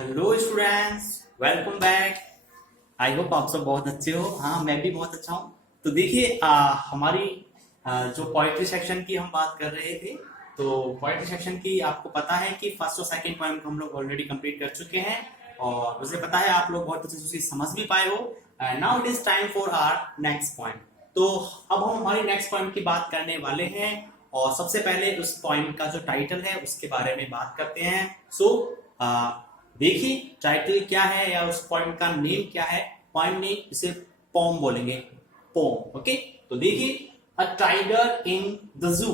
Hello students, welcome back. I hope आप सब बहुत अच्छे हो। हाँ, मैं भी बहुत अच्छा हूँ। तो देखिए, हमारी जो पोइट्री सेक्शन की हम बात कर रहे थे, तो पोइट्री सेक्शन की आपको पता है कि फर्स्ट और सेकंड पोएम को हम लोग ऑलरेडी कंप्लीट कर चुके हैं और मुझे पता है आप लोग बहुत अच्छे से उसे समझ भी पाए हो। Now it is time for our next poem. तो अब हम हमारी नेक्स्ट पोएम की बात करने वाले हैं और सबसे पहले उस पोएम का जो टाइटल है उसके बारे में बात करते हैं। देखिए टाइटल क्या है या उस पोएम का नेम क्या है। पोएम नेम इसे पोम बोलेंगे, पोम। ओके, तो देखिए, अ टाइगर इन द जू,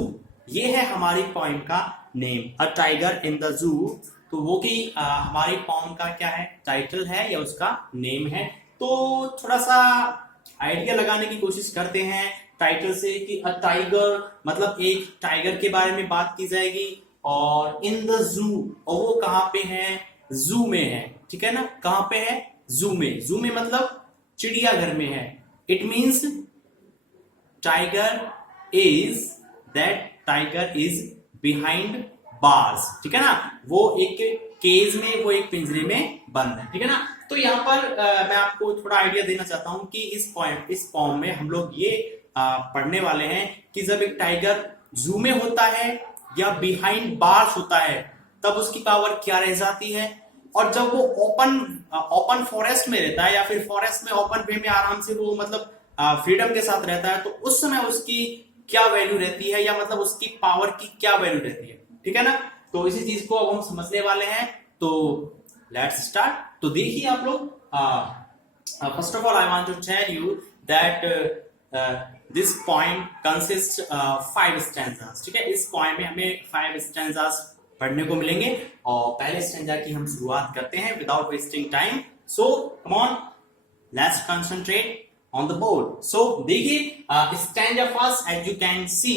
ये है हमारी पोएम का name, a tiger in the जू। तो वो कि हमारी पोएम का क्या है, टाइटल है या उसका नेम है। तो थोड़ा सा आइडिया लगाने की कोशिश करते हैं टाइटल से कि अ टाइगर मतलब एक टाइगर के बारे में बात की जाएगी और इन द जू, और वो कहाँ पे है, जू में है। ठीक है ना, कहां पे है, जू में। जू में मतलब चिड़ियाघर में है। It means tiger is that tiger is behind bars. ठीक है ना, वो एक केज में, वो एक पिंजरे में बंद है। ठीक है ना। तो यहाँ पर मैं आपको थोड़ा आइडिया देना चाहता हूं कि इस पोएम में हम लोग ये पढ़ने वाले हैं कि जब एक टाइगर जू में होता है या बिहाइंड बार्स होता है तब उसकी पावर क्या रह जाती है, और जब वो ओपन फॉरेस्ट में रहता है या फिर फॉरेस्ट में ओपन वे में आराम से वो मतलब फ्रीडम के साथ रहता है, तो उस समय उसकी क्या वैल्यू रहती है, या मतलब उसकी पावर की क्या वैल्यू रहती है। ठीक है ना, तो इसी चीज को अब हम समझने वाले हैं। तो लेट्स स्टार्ट। तो देखिए आप लोग, first of all I want to tell you that this poem consist 5 stanzas. ठीक है, इस पोएम में हमें 5 स्टैंजास पढ़ने को मिलेंगे और पहले स्टैंजा की हम शुरुआत करते हैं without wasting time. So come on, let's concentrate on the board. So देखिए, stanza first, as you can see,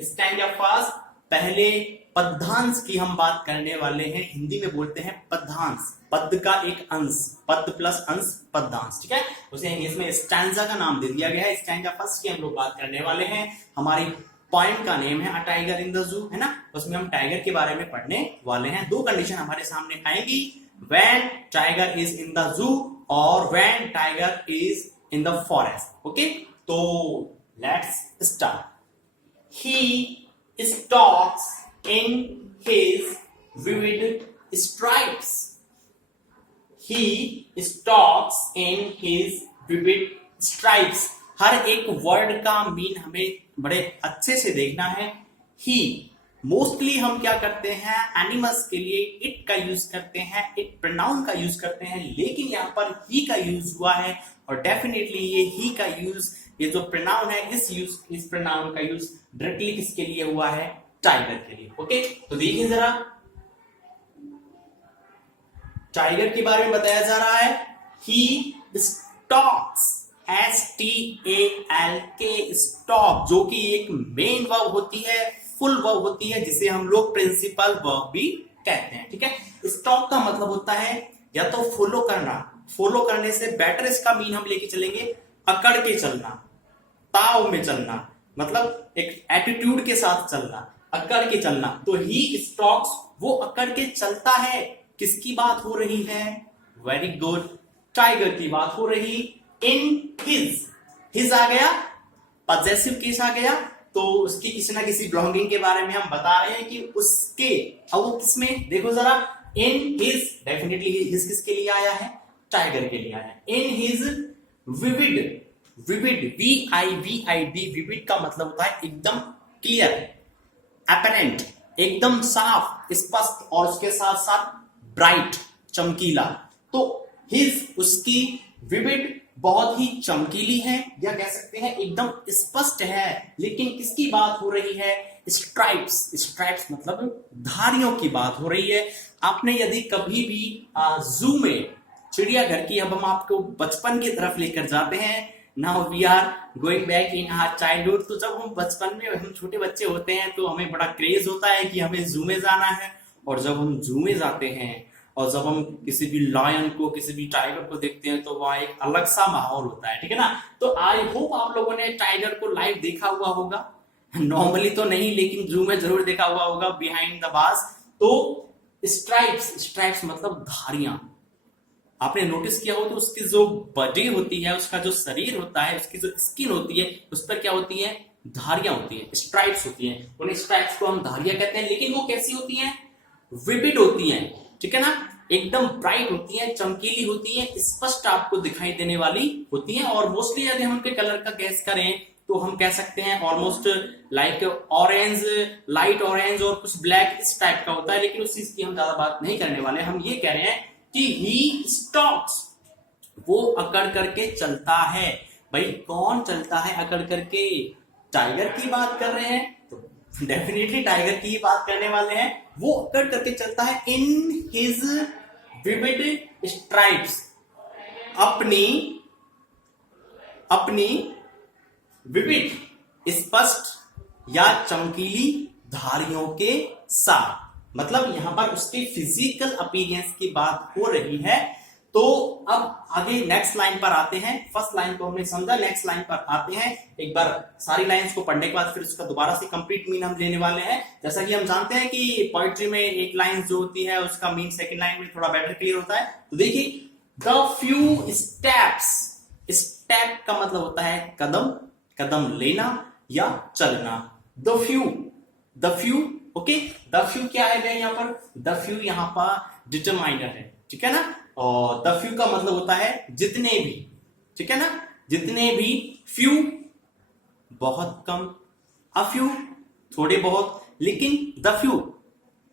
stanza first पहले पद्यांश की हम बात करने वाले हैं। हिंदी में बोलते हैं पद्यांश, पद का एक अंश, पद प्लस अंश पद्यांश। ठीक है, उसे इंग्लिश में स्टैंजा का नाम दे दिया गया है। स्टैंजा फर्स्ट की हम लोग बात करने वाले हैं। हमारी पोएम का नेम है अ टाइगर इन द जू, है ना। उसमें हम टाइगर के बारे में पढ़ने वाले हैं। दो कंडीशन हमारे सामने आएगी, when tiger is in the zoo और when tiger is in the forest. Okay, तो let's start. He stalks in his vivid stripes, he stalks in his vivid stripes। हर एक वर्ड का मीन हमें बड़े अच्छे से देखना है। ही मोस्टली हम क्या करते हैं, एनिमल्स के लिए इट का यूज करते हैं, इट प्रोनाउन का यूज करते हैं, लेकिन यहाँ पर ही का यूज हुआ है और डेफिनेटली ये ही का यूज, ये जो प्रोनाउन है, इस प्रोनाउन का यूज डायरेक्टली किसके लिए हुआ है, टाइगर के लिए। ओके, तो देखिए जरा, टाइगर के बारे में बताया जा रहा है। ही स्टॉक्स, STALK, स्टॉक, जो कि एक मेन वर्ब होती है, फुल वर्ब होती है, जिसे हम लोग प्रिंसिपल वर्ब भी कहते हैं। ठीक है, स्टॉक का मतलब होता है या तो फॉलो करना, फॉलो करने से बेटर इसका मीन हम लेके चलेंगे अकड़ के चलना, ताव में चलना, मतलब एक एटीट्यूड के साथ चलना, अकड़ के चलना। तो ही स्टॉक्स, वो अकड़ के चलता है। किसकी बात हो रही है, वेरी गुड, टाइगर की बात हो रही। इन हिज आ गया, पजेसिव केस आ गया, तो उसकी किसी ना किसी बिलोंगिंग के बारे में हम बता रहे हैं कि उसके, अब वो किसमें, देखो जरा, इन हिज, डेफिनेटली हिज किसके लिए आया है, टाइगर के लिए आया है। In his vivid, vivid, VIVID, vivid का मतलब होता है एकदम क्लियर, अपरेंट, एकदम साफ, स्पष्ट, और उसके साथ साथ ब्राइट, चमकीला। तो हिज, उसकी, विविड, बहुत ही चमकीली है, या कह सकते हैं एकदम स्पष्ट है। लेकिन किसकी बात हो रही है, स्ट्राइप्स, स्ट्राइप्स मतलब धारियों की बात हो रही है। आपने यदि कभी भी जू में, चिड़ियाघर की, अब हम आपको बचपन की तरफ लेकर जाते हैं। Now we are going back in our childhood. तो जब हम बचपन में, हम छोटे बच्चे होते हैं, तो हमें बड़ा क्रेज होता है कि हमें जू में जाना है। और जब हम जू में जाते हैं और जब हम किसी भी लायन को, किसी भी टाइगर को देखते हैं, तो वहां एक अलग सा माहौल होता है। ठीक है ना। तो आई होप आप लोगों ने टाइगर को लाइव देखा हुआ होगा। नॉर्मली तो नहीं, लेकिन जू में जरूर देखा हुआ होगा, बिहाइंड द बार्स। तो स्ट्राइप्स, स्ट्राइप्स मतलब धारियां। आपने नोटिस किया हो तो उसकी जो बॉडी होती है, उसका जो शरीर होता है, उसकी जो स्किन होती है, उस पर क्या होती है, धारियां होती है, स्ट्राइप्स होती हैं। उन स्ट्राइप्स को हम धारियां कहते हैं, लेकिन वो कैसी होती हैं, विविड होती हैं, ठीक है ना, एकदम ब्राइट होती हैं, चमकीली होती हैं, स्पष्ट आपको दिखाई देने वाली होती हैं। और मोस्टली यदि हम उनके कलर का गैस करें तो हम कह सकते हैं almost like orange, light orange और कुछ ब्लैक इस टाइप का होता है। लेकिन उस चीज की हम ज्यादा बात नहीं करने वाले, हम ये कह रहे हैं कि ही स्टॉक्स, वो अकड़ करके चलता है। भाई कौन चलता है अकड़ करके, टाइगर की बात कर रहे हैं तो डेफिनेटली टाइगर की ही बात करने वाले हैं। वो अकड़ करके चलता है इन हिज विविड स्ट्राइप्स, अपनी अपनी विविड स्पष्ट या चमकीली धारियों के साथ। मतलब यहां पर उसके फिजिकल अपीयरेंस की बात हो रही है। तो अब आगे नेक्स्ट लाइन पर आते हैं। फर्स्ट लाइन को हमने समझा, नेक्स्ट लाइन पर आते हैं। एक बार सारी लाइंस को पढ़ने के बाद फिर उसका दोबारा से कंप्लीट मीन हम लेने वाले हैं। जैसा कि हम जानते हैं कि पोइट्री में एक लाइन जो होती है उसका मीन सेकंड लाइन में थोड़ा बेटर क्लियर होता है। तो देखिए, द फ्यू स्टेप्स, स्टेप का मतलब होता है कदम, कदम लेना या चलना। The few okay, the few क्या है भैया यहाँ पर, द फ्यू यहाँ पर डिटरमाइनर है, ठीक है ना। और द फ्यू का मतलब होता है जितने भी, ठीक है ना, जितने भी, फ्यू बहुत कम, अ फ्यू थोड़े बहुत, लेकिन द फ्यू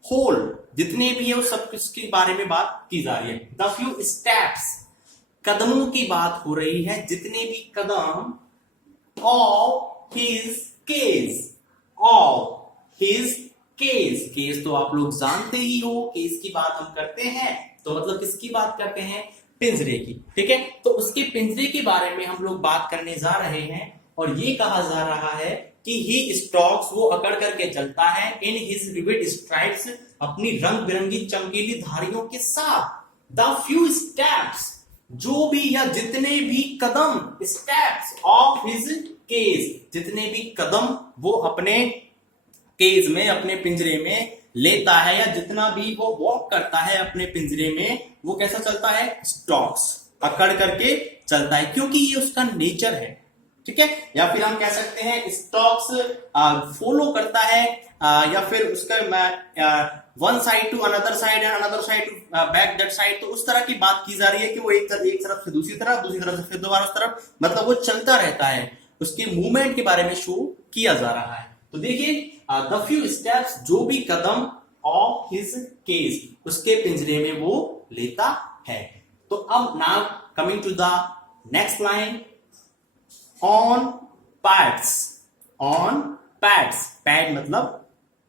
होल जितने भी है वो सब किसके बारे में बात की जा रही है। द फ्यू स्टेप्स, कदमों की बात हो रही है, जितने भी कदम, of his cage, of his cage, cage तो आप लोग जानते ही हो, केस की बात हम करते हैं तो मतलब किसकी बात करते हैं, पिंजरे की, ठीक है। तो उसके पिंजरे के बारे में हम लोग बात करने जा रहे हैं और ये कहा जा रहा है कि ही स्टॉक्स, वो अकड़ करके चलता है, इन हिज विविड स्ट्राइप्स, अपनी रंग बिरंगी चमकीली धारियों के साथ। द फ्यू स्टेप्स, जो भी या जितने भी कदम, स्टेप्स ऑफ हिज केस, जितने भी कदम वो अपने केज में, अपने पिंजरे में लेता है, या जितना भी वो वॉक करता है अपने पिंजरे में, वो कैसा चलता है, स्टॉक्स, अकड़ करके चलता है, क्योंकि ये उसका नेचर है, ठीक है। या फिर हम कह सकते हैं स्टॉक्स फॉलो करता है, या फिर उसका one side to another side and another side to back that side. तो उस तरह की बात की जा रही है कि वो एक तरफ से दूसरी तरफ, दूसरी तरफ से फिर दोबारा उस तरफ, मतलब वो चलता रहता है, उसके मूवमेंट के बारे में शो किया जा रहा है। तो देखिए, द फ्यू स्टेप्स, जो भी कदम, ऑफ हिज केस, उसके पिंजरे में वो लेता है। तो अब now coming to the next line, on pads, on pads, pad मतलब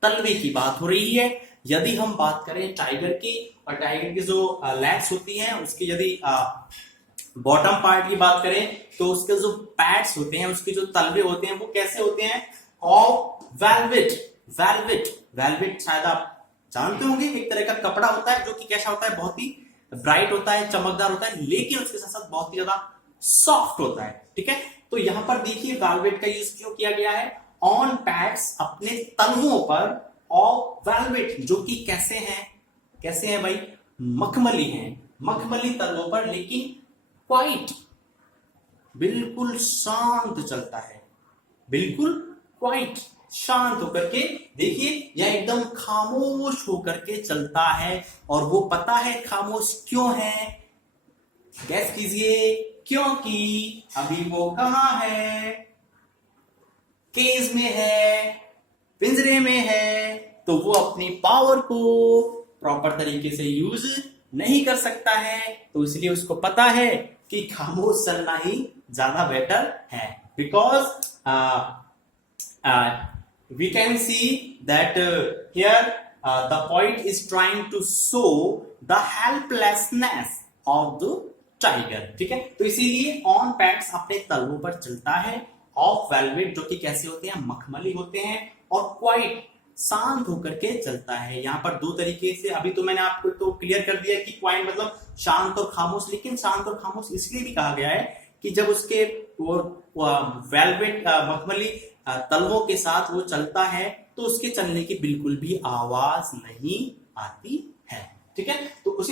तलवे की बात हो रही है। यदि हम बात करें टाइगर की, और टाइगर की जो लेग्स होती हैं, उसकी यदि बॉटम पार्ट की बात करें तो उसके जो पैड्स होते हैं, उसके जो तलवे होते हैं, वो कैसे होते हैं, ऑफ वेलवेट, वेलवेट, वेलवेट शायद आप जानते होंगे, एक तरह का कपड़ा होता है जो कि कैसा होता है, बहुत ही ब्राइट होता है, चमकदार होता है, लेकिन उसके साथ साथ बहुत ही ज्यादा सॉफ्ट होता है, ठीक है। तो यहां पर देखिए वेलवेट का यूज क्यों किया गया है, ऑन पैड्स, अपने तलवों पर, ऑफ वेलवेट, जो कि कैसे हैं, कैसे हैं भाई, मखमली हैं, मखमली तलवों पर, लेकिन क्वाइट, बिल्कुल शांत चलता है, बिल्कुल क्वाइट, शांत होकर के, देखिए यह एकदम खामोश होकर के चलता है। और वो पता है खामोश क्यों है, गैस कीजिए, क्योंकि अभी वो कहां है, केज में है, पिंजरे में है, तो वो अपनी पावर को प्रॉपर तरीके से यूज नहीं कर सकता है। तो इसलिए उसको पता है कि खामोश चलना ही ज्यादा बेटर है, because we can see that here the poet is trying to show the helplessness of the tiger, ठीक है। तो इसीलिए ऑन पैड्स अपने तलवों पर चलता है, ऑफ वेलवेट, जो कि कैसे होते हैं, मखमली होते हैं, और क्वाइट, शांत होकर के चलता है। यहाँ पर दो तरीके से, अभी तो मैंने आपको तो क्लियर कर दिया कि क्वाइट मतलब शांत और खामोश, लेकिन शांत और खामोश इसलिए भी कहा गया है कि जब उसके वो वेलवेट मखमली तलवों के साथ वो चलता है तो उसके चलने की बिल्कुल भी आवाज नहीं आती है।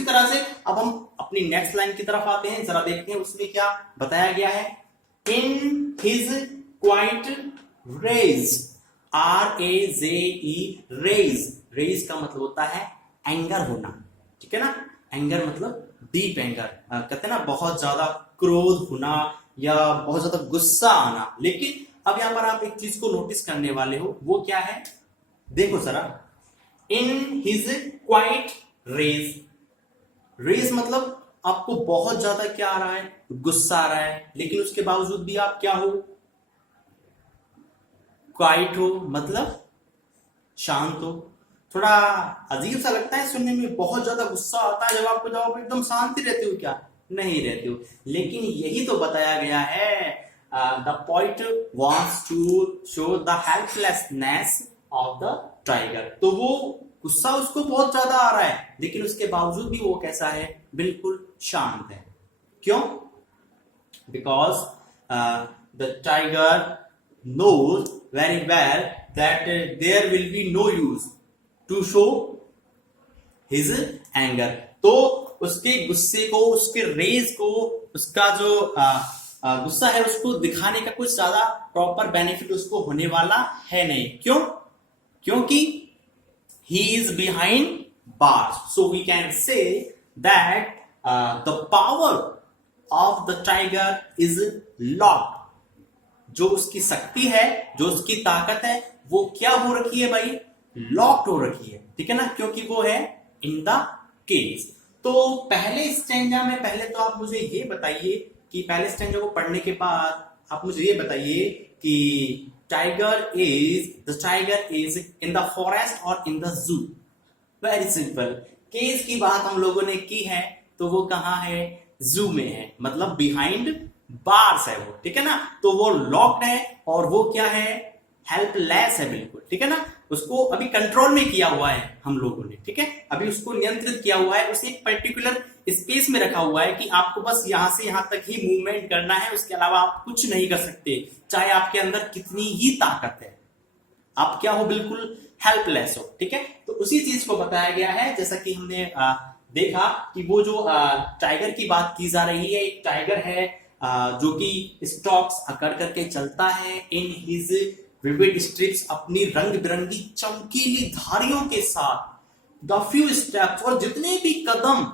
तरह से अब हम अपनी नेक्स्ट लाइन की तरफ आते हैं, जरा देखते हैं उसमें क्या बताया गया है। In his quiet rage, RAZE, rage, rage का मतलब होता है एंगर होना, ठीक है ना। एंगर मतलब डीप एंगर, कहते हैं ना बहुत ज्यादा क्रोध होना या बहुत ज्यादा गुस्सा आना। लेकिन अब यहां पर आप एक चीज को नोटिस करने वाले हो, वो क्या है, देखो जरा। In his quiet rage, rage मतलब आपको बहुत ज्यादा क्या आ रहा है, गुस्सा आ रहा है, लेकिन उसके बावजूद भी आप क्या हो, क्वाइट हो, मतलब शांत हो। थोड़ा अजीब सा लगता है सुनने में, बहुत ज्यादा गुस्सा आता है जब आपको, जब आप एकदम शांति रहते हो, क्या नहीं रहते हो। लेकिन यही तो बताया गया है, the point wants to show the helplessness of the tiger. तो वो गुस्सा उसको बहुत ज्यादा आ रहा है, लेकिन उसके बावजूद भी वो कैसा है, बिल्कुल शांत है। क्यों? Because the tiger knows very well that there will be no use to show his anger। तो उसके गुस्से को, उसके रेज को, उसका जो गुस्सा है उसको दिखाने का कुछ ज्यादा प्रॉपर बेनिफिट उसको होने वाला है नहीं। क्यों? क्योंकि he is behind bars, so we can say that the power of the tiger is locked। जो उसकी शक्ति है, जो उसकी ताकत है, वो क्या हो रखी है भाई, लॉक्ड हो रखी है, ठीक है ना, क्योंकि वो है इन द केज। तो पहले स्टैंजा में, पहले तो आप मुझे ये बताइए कि पहले स्टैंजा को पढ़ने के बाद आप मुझे ये बताइए कि the tiger is in the forest और in the zoo. Very simple, cage की बात हम लोगों ने की है, तो वो कहां है, जू में है, मतलब बिहाइंड बार्स है वो, ठीक है ना। तो वो लॉक्ड है और वो क्या है, हेल्पलेस है बिल्कुल, ठीक है ना। उसको अभी कंट्रोल में किया हुआ है हम लोगों ने, ठीक है, अभी उसको नियंत्रित किया हुआ है, उसे एक पर्टिकुलर स्पेस में रखा हुआ है कि आपको बस यहां से यहां तक ही मूवमेंट करना है, उसके अलावा आप कुछ नहीं कर सकते, चाहे आपके अंदर कितनी ही ताकत है, आप क्या हो, बिल्कुल हेल्पलेस हो, ठीक है। तो उसी चीज को बताया गया है, जैसा कि हमने देखा कि वो जो टाइगर की बात की जा रही है, एक टाइगर है जो कि स्टॉक्स अकड़ करके चलता है इन हिज विविड स्ट्रिप्स, अपनी रंग बिरंगी चमकीली धारियों के साथ, द फ्यू स्टेप्स, और जितने भी कदम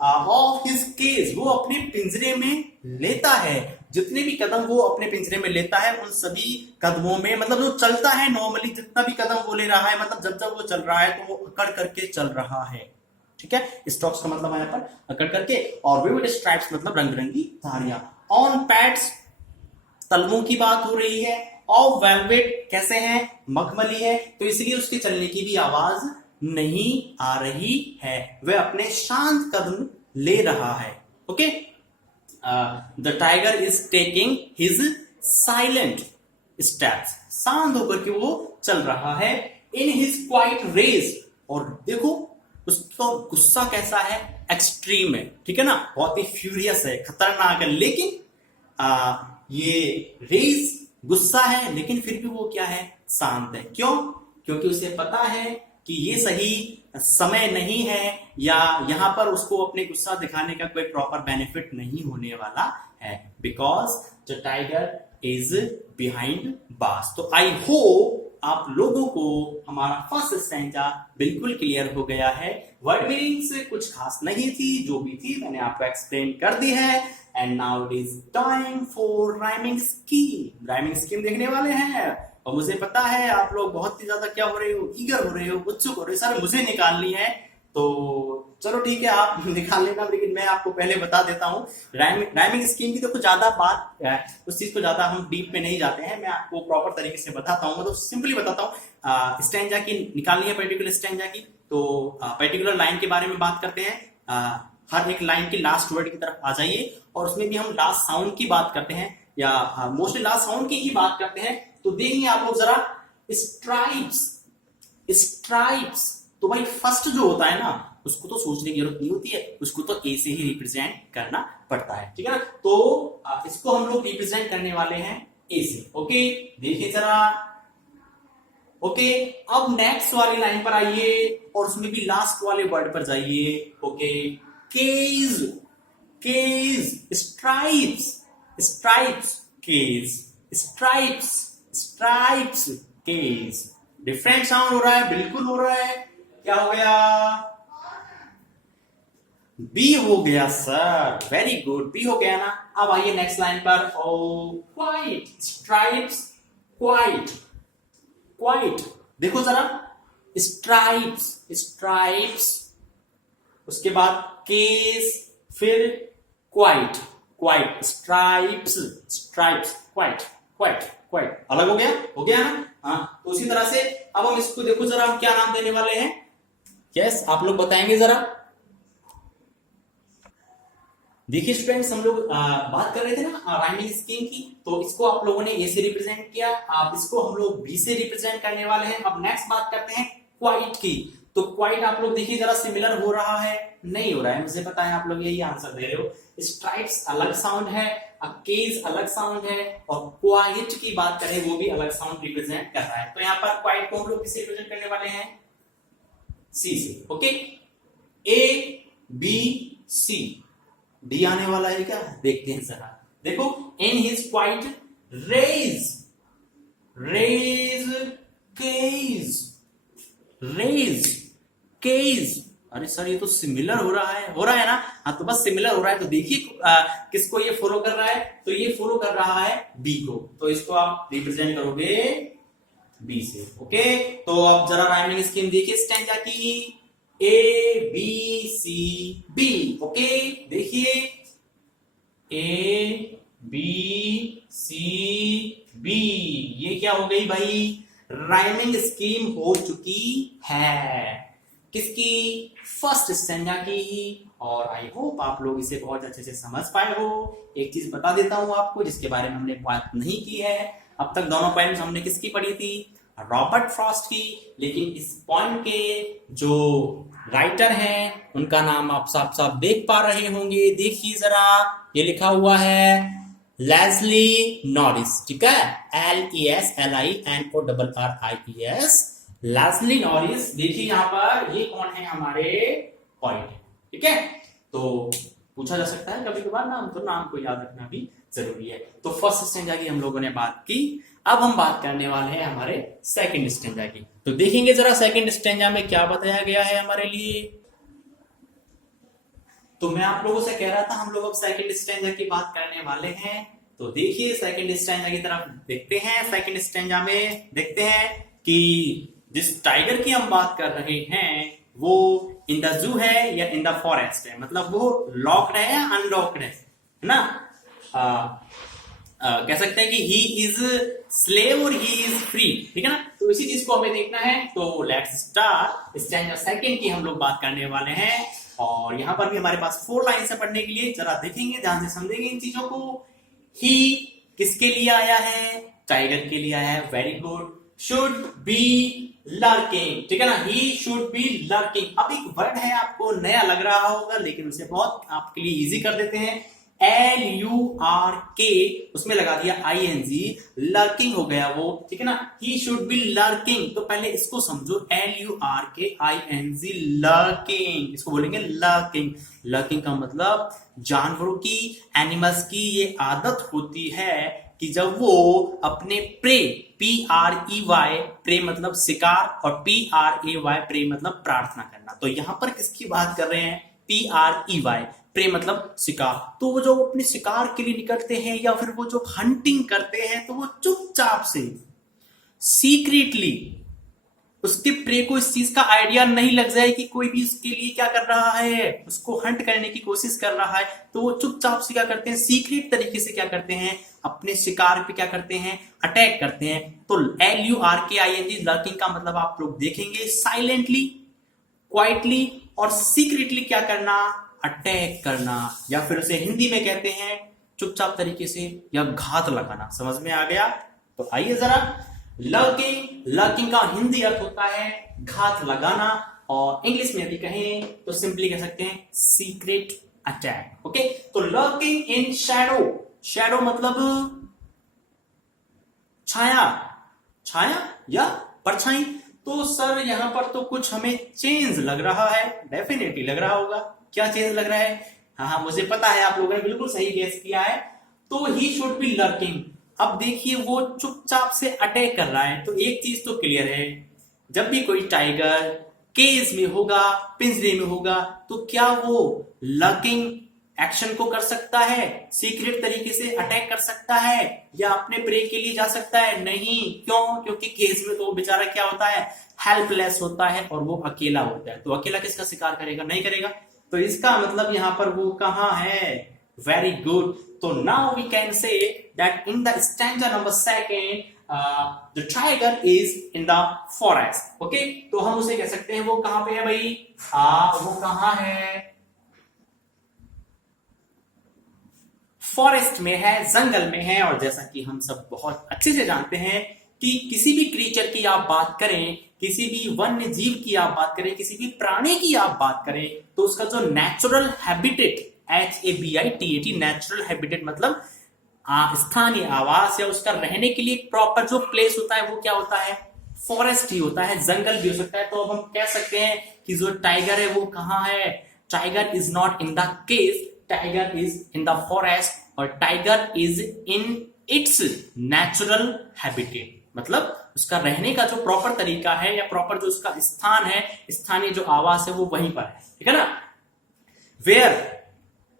ऑफ हिज केज वो अपने पिंजरे में लेता है, जितने भी कदम वो अपने पिंजरे में लेता है, उन सभी कदमों में, मतलब जो चलता है नॉर्मली जितना भी कदम वो ले रहा है, मतलब जब जब वो चल रहा है तो वो अकड़ करके चल रहा है, ठीक है। स्टॉक्स का मतलब यहाँ पर अकड़ करके, और विविड स्ट्राइप्स मतलब रंग बिरंगी धारियां। ऑन पैड्स, तलवों की बात हो रही है। ऑफ वेलवेट, कैसे हैं, मखमली है, तो इसलिए उसके चलने की भी आवाज नहीं आ रही है, वह अपने शांत कदम ले रहा है। Okay, the tiger is taking his silent steps, शांत होकर के वो चल रहा है। इन हिज क्वाइट रेज, और देखो उसका गुस्सा कैसा है, एक्सट्रीम है, ठीक है ना, बहुत ही फ्यूरियस है, खतरनाक है, लेकिन ये रेज गुस्सा है, लेकिन फिर भी वो क्या है, शांत है। क्यों? क्योंकि उसे पता है कि ये सही समय नहीं है, या यहां पर उसको अपने गुस्सा दिखाने का कोई प्रॉपर बेनिफिट नहीं होने वाला है, because the tiger is behind bars. तो आई होप आप लोगों को हमारा फर्स्ट स्टैंजा बिल्कुल क्लियर हो गया है। वर्ड मीनिंग्स कुछ खास नहीं थी, जो भी थी मैंने आपको एक्सप्लेन कर दी है। And now it is time for rhyming scheme. Rhyming scheme देखने वाले हैं, और मुझे पता है आप लोग बहुत ही ज्यादा क्या हो रहे हो, ईगर हो रहे हो, उत्सुक हो रहे हो, सर मुझे निकालनी है, तो चलो ठीक है आप निकाल लेना, लेकिन मैं आपको पहले बता देता हूँ राइमिंग स्कीम की। तो कुछ ज्यादा बात, उस चीज को ज्यादा हम डीप में नहीं जाते हैं, मैं आपको प्रॉपर तरीके से बताता हूँ, मतलब सिंपली बताता हूँ। स्टैंजा की निकालनी है, पर्टिकुलर स्टैंजा की, तो पर्टिकुलर लाइन के बारे में बात करते हैं। हर एक लाइन की लास्ट वर्ड की तरफ आ जाइए, और उसमें भी हम लास्ट साउंड की बात करते हैं, या मोस्टली लास्ट साउंड की ही बात करते हैं। तो देखिए आप लोग जरा, स्ट्राइप्स, स्ट्राइप्स, तो भाई फर्स्ट जो होता है ना, उसको तो सोचने की जरूरत नहीं होती है, उसको तो ए से ही रिप्रेजेंट करना पड़ता है, ठीक है ना। तो इसको हम लोग रिप्रेजेंट करने वाले हैं ए से। ओके, देखिए जरा, ओके, अब नेक्स्ट वाली लाइन पर आइए और उसमें भी लास्ट वाले वर्ड पर जाइए। Okay, cage, cage, stripes, stripes, cage, stripes, stripes, cage. Different sound हो रहा है, बिल्कुल हो रहा है। क्या हो गया? बी हो गया सर, वेरी गुड, बी हो गया ना। अब आइए नेक्स्ट लाइन पर। ओ क्वाइट, स्ट्राइप्स, क्वाइट, क्वाइट। देखो जरा, स्ट्राइप्स, स्ट्राइप्स, उसके बाद केस, फिर quite, quite, stripes, stripes, quite, quite, quite. अलग हो गया? हो गया ना? हाँ, तो उसी तरह से अब हम इसको देखो जरा, हम क्या नाम देने वाले हैं? यस, आप लोग बताएंगे जरा। देखिए स्टूडेंट्स, हम लोग बात कर रहे थे ना राइमिंग स्कीम की, तो इसको आप लोगों ने ए से रिप्रेजेंट किया, आप इसको हम लोग बी से रिप्रेजेंट करने वाले हैं। अब नेक्स्ट बात करते हैं क्वाइट की। तो क्वाइट आप लोग देखिए जरा, सिमिलर हो रहा है? नहीं हो रहा है, मुझे पता है आप लोग यही आंसर दे रहे हो। स्ट्राइप्स अलग साउंड है, केज अलग साउंड है, और क्वाइट की बात करें वो भी अलग साउंड रिप्रेजेंट कर रहा है। तो यहाँ पर क्वाइट को हम लोग किससे रिप्रेजेंट करने वाले हैं? सी से। Okay, A B C, D आने वाला है क्या? देखते हैं जरा। देखो, in his quiet rage, rage, cage, rage, cage. अरे सर, ये तो सिमिलर हो रहा है, हो रहा है ना? हाँ, तो बस सिमिलर हो रहा है, तो देखिए किसको ये फॉलो कर रहा है? तो ये फॉलो कर रहा है बी को, तो इसको आप रिप्रेजेंट करोगे बी से। ओके, तो अब जरा राइमिंग स्कीम देखिए स्टैंजा की। A B C B. Okay, देखिए ए बी सी बी, ये क्या हो गई भाई? राइमिंग स्कीम हो चुकी है किसकी? फर्स्ट स्टैंजा की। और आई होप आप लोग इसे बहुत अच्छे से समझ पाए हो। एक चीज बता देता हूं आपको जिसके बारे में हमने बात नहीं की है अब तक। दोनों पॉइंट्स हमने किसकी पढ़ी थी? रॉबर्ट फ्रॉस्ट की। लेकिन इस पॉइंट के जो राइटर हैं उनका नाम आप साफ साफ देख पा रहे होंगे। देखिए जरा, ये लिखा हुआ है लेस्ली नॉरिस, ठीक है? LESLINORRIES, Leslie Norris. देखिए यहाँ पर ये कौन है? हमारे पॉइंट, ठीक है? तो पूछा जा सकता है कभी कभार नाम, तो नाम को याद रखना भी जरूरी है। तो फर्स्ट स्टैंजा की हम लोगों ने बात की। अब हम बात करने वाले हैं हमारे सेकंड स्टैंजा की। तो देखेंगे जरा सेकंड स्टैंजा में क्या बताया गया है हमारे लिए। तो मैं आप लोगों से कह रहा था हम लोग अब सेकंड स्टैंजा की बात करने वाले हैं। तो देखिए सेकंड स्टैंजा की तरफ देखते हैं। सेकंड स्टैंजा में देखते हैं कि जिस टाइगर की हम बात कर रहे हैं वो इन द जू है या इन द फॉरेस्ट है, मतलब वो लॉक्ड है या अनलॉक्ड है ना? कह सकते हैं कि ही इज स्लेव और ही इज फ्री, ठीक है ना? तो इसी चीज को हमें देखना है। तो लेट्स स्टार्ट स्टैंजा सेकंड की हम लोग बात करने वाले हैं। और यहां पर भी हमारे पास 4 लाइन से पढ़ने के लिए, जरा देखेंगे, ध्यान से समझेंगे इन चीजों को। ही किसके लिए आया है? टाइगर के लिए आया है, very good. Should be lurking, ठीक है ना? He should be lurking. अब एक वर्ड है, आपको नया लग रहा होगा लेकिन उसे बहुत आपके लिए इजी कर देते हैं। LURK, उसमें लगा दिया ING, लर्किंग हो गया वो, ठीक है ना? He should be lurking. तो पहले इसको समझो, LURKING, लर्किंग, इसको बोलेंगे लर्किंग। लर्किंग का मतलब जानवरों की, एनिमल्स की ये आदत होती है कि जब वो अपने प्रे, PREY, प्रे मतलब शिकार, और PRAY, प्रे मतलब प्रार्थना करना। तो यहां पर किसकी बात कर रहे हैं? PREY, प्रे मतलब शिकार। तो वो जो अपने शिकार के लिए निकलते हैं या फिर वो जो हंटिंग करते हैं, तो वो चुपचाप से सीक्रेटली उसके प्रे को इस चीज का आइडिया नहीं लग जाए कि कोई भी उसके लिए क्या कर रहा है, उसको हंट करने की कोशिश कर रहा है, तो वो चुपचाप से क्या करते हैं? सीक्रेट तरीके से क्या करते हैं? अपने शिकार पे क्या करते हैं? अटैक करते हैं। तो LURKING, लर्किंग का मतलब आप लोग देखेंगे साइलेंटली, क्वाइटली और सीक्रेटली क्या करना? अटैक करना, या फिर उसे हिंदी में कहते हैं चुपचाप तरीके से या घात लगाना। समझ में आ गया? तो आइए जरा, लर्किंग, लर्किंग का हिंदी अर्थ होता है घात लगाना, और इंग्लिश में भी कहें तो सिंपली कह सकते हैं सीक्रेट अटैक। ओके, तो लर्किंग इन शैडो, शैडो मतलब छाया, छाया या परछाई। तो सर यहाँ पर तो कुछ हमें चेंज लग रहा है, डेफिनेटली लग रहा होगा। क्या चेंज लग रहा है? हाँ, मुझे पता है, आप लोगों ने बिल्कुल सही गेस किया है। तो ही शुड बी लर्किंग। अब देखिए वो चुपचाप से अटैक कर रहा है, तो एक चीज तो क्लियर है, जब भी कोई टाइगर केज में होगा, पिंजरे में होगा, तो क्या वो लर्किंग एक्शन को कर सकता है, सीक्रेट तरीके से अटैक कर सकता है, या अपने प्रे के लिए जा सकता है? नहीं। क्यों? क्योंकि केज में तो बेचारा क्या होता है, हेल्पलेस होता है और वो अकेला होता है। तो अकेला किसका शिकार करेगा? नहीं करेगा। तो इसका मतलब यहां पर वो कहां है? Very good. तो now we can say that in the stanza number 2 the tiger is in the forest. Okay, तो हम उसे कह सकते हैं वो कहां पे है भाई? वो कहां है? फॉरेस्ट में है, जंगल में है। और जैसा कि हम सब बहुत अच्छे से जानते हैं कि किसी भी क्रीचर की आप बात करें, किसी भी वन्य जीव की आप बात करें, किसी भी प्राणी की आप बात करें, तो उसका जो natural habitat, HABITAT, natural habitat मतलब स्थानीय आवास या उसका रहने के लिए प्रॉपर जो प्लेस होता है वो क्या होता है? फॉरेस्ट ही होता है, जंगल भी हो सकता है। तो अब हम कह सकते हैं कि जो टाइगर है वो कहां है? Tiger is not in the cage, tiger is in the forest, और tiger is in its natural habitat, मतलब उसका रहने का जो प्रॉपर तरीका है या प्रॉपर जो उसका स्थान है, स्थानीय जो आवास है वो वहीं पर है, ठीक है ना? वेयर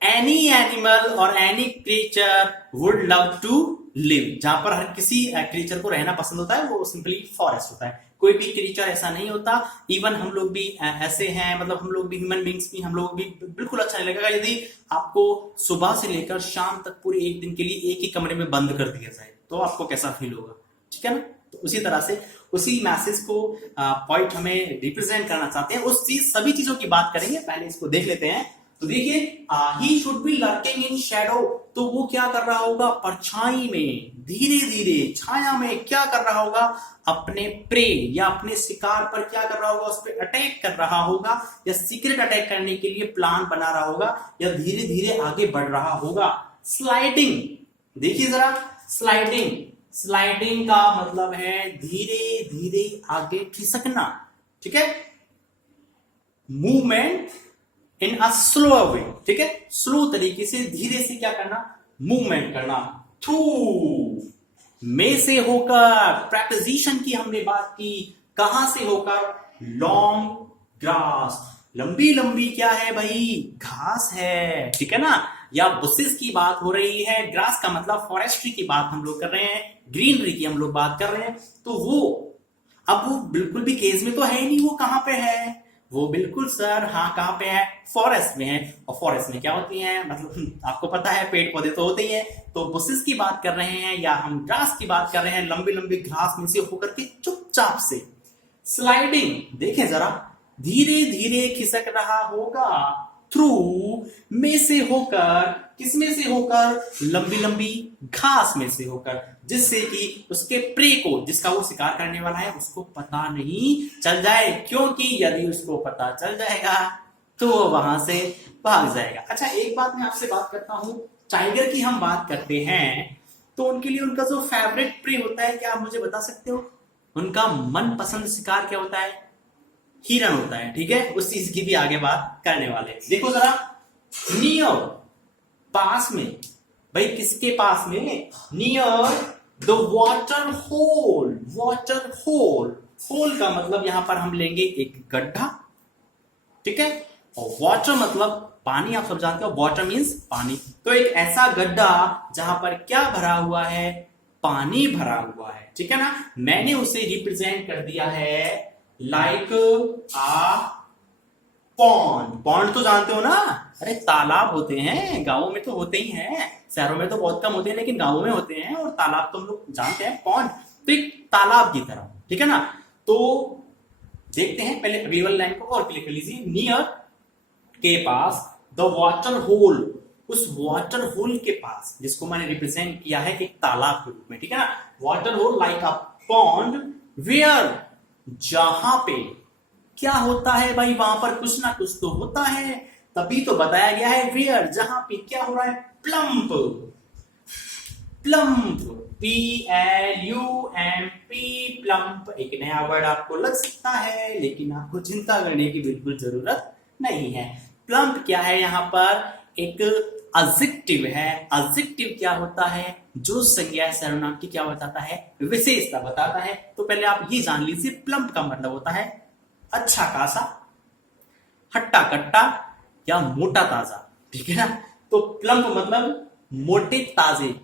एनी एनिमल और any creature would love to live, जहां पर हर किसी क्रीचर को रहना पसंद होता है वो सिंपली फॉरेस्ट होता है। कोई भी क्रीचर ऐसा नहीं होता, इवन हम लोग भी ऐसे हैं, मतलब हम लोग भी ह्यूमन बींग्स भी, हम लोग भी बिल्कुल अच्छा नहीं लगेगा यदि आपको सुबह से लेकर शाम तक पूरे एक दिन के लिए एक ही कमरे में बंद कर दिया जाए, तो आपको कैसा फील होगा, ठीक है ना? तो उसी तरह से उसी मैसेज को पॉइंट हमें रिप्रेजेंट करना चाहते हैं, उस चीज सभी चीजों की बात करेंगे। पहले इसको देख लेते हैं। तो देखिए, he should be lurking in Shadow, तो वो क्या कर रहा होगा? परछाई में, धीरे धीरे छाया में क्या कर रहा होगा? अपने प्रे या अपने शिकार पर क्या कर रहा होगा? उस पर अटैक कर रहा होगा, या सीक्रेट अटैक करने के लिए प्लान बना रहा होगा, या धीरे धीरे आगे बढ़ रहा होगा। स्लाइडिंग, देखिए जरा, स्लाइडिंग, स्लाइडिंग का मतलब है धीरे धीरे आगे खिसकना, ठीक है? मूवमेंट इन अ स्लो वे, ठीक है? स्लो तरीके से, धीरे से क्या करना? मूवमेंट करना। थ्रू में से होकर, प्रैपोजिशन की हमने बात की, कहां से होकर? लॉन्ग ग्रास, लंबी लंबी क्या है भाई? घास है, ठीक है ना? या बुशेस की बात हो रही है, ग्रास का मतलब फॉरेस्ट्री की बात हम लोग कर रहे हैं, ग्रीनरी की हम लोग बात कर रहे हैं। तो वो अब वो बिल्कुल भी केज में तो है ही नहीं, वो कहां पे है? वो बिल्कुल सर, हाँ, कहां पे है? फॉरेस्ट में है। और फॉरेस्ट में क्या होती है? मतलब आपको पता है, पेड़ पौधे तो होते ही है। तो बुशेस की बात कर रहे हैं या हम ग्रास की बात कर रहे हैं, लंबी लंबी घास में से होकर के चुपचाप से स्लाइडिंग, देखें जरा, धीरे धीरे खिसक रहा होगा। थ्रू में से होकर, किस में से होकर? लंबी लंबी घास में से होकर, जिससे कि उसके प्रे को, जिसका वो शिकार करने वाला है, उसको पता नहीं चल जाए, क्योंकि यदि उसको पता चल जाएगा तो वो वहां से भाग जाएगा। अच्छा, एक बात मैं आपसे बात करता हूं, टाइगर की हम बात करते हैं तो उनके लिए उनका जो फेवरेट प्रे होता है, क्या आप मुझे बता सकते हो? उनका मनपसंद शिकार क्या होता है? हिरण होता है, ठीक है? उस चीज की भी आगे बात करने वाले। देखो जरा, नियर, पास में, भाई किसके पास में? Near the water hole, water hole, hole का मतलब यहां पर हम लेंगे एक गड्ढा, ठीक है? और वाटर मतलब पानी, आप सब जानते हो, वाटर मीन्स पानी। तो एक ऐसा गड्ढा जहां पर क्या भरा हुआ है? पानी भरा हुआ है, ठीक है ना? मैंने उसे रिप्रेजेंट कर दिया है लाइक आ पॉन्ड। पॉन्ड तो जानते हो ना? अरे तालाब होते हैं, गांवों में तो होते ही हैं, शहरों में तो बहुत कम होते हैं, लेकिन गांवों में होते हैं। और तालाब तो हम लोग जानते हैं, पॉन्ड, तो एक तालाब की तरह, ठीक है ना? तो देखते हैं, पहले अगली वाली लाइन को और क्लिक कर लीजिए। नियर के पास, द वाटर होल, उस वाटर होल के पास, जिसको मैंने रिप्रेजेंट किया है एक तालाब के रूप में, ठीक है ना? Water hole like a pond, where, जहां पे क्या होता है भाई? वहां पर कुछ ना कुछ तो होता है, तभी तो बताया गया है वेयर, जहां पे क्या हो रहा है? प्लम्प, प्लम्प, PLUMP, प्लम्प एक नया वर्ड आपको लग सकता है, लेकिन आपको चिंता करने की बिल्कुल जरूरत नहीं है। प्लम्प क्या है, यहाँ पर एक एडजेक्टिव है। एडजेक्टिव क्या होता है, जो संज्ञा सर्वनाम की क्या बताता है, विशेषता बताता है। तो पहले आप ये जान लीजिए, प्लम्प का मतलब होता है अच्छा खासा, हट्टा कट्टा या मोटा ताजा, ठीक है ना। तो प्लम्प मतलब मोटे ताजे,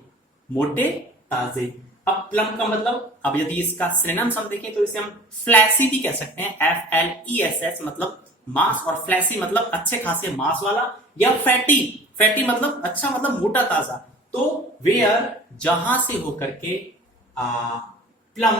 मोटे ताजे। अब प्लम्प का मतलब, अब यदि इसका सिनोनिम्स हम देखें तो इसे हम फ्लैसी भी कह सकते हैं, FLESS मतलब मांस, और फ्लैसी मतलब अच्छे खासे मांस वाला, या फैटी, फैटी मतलब अच्छा मतलब मोटा ताजा। तो वेयर जहां से होकर के प्लम्प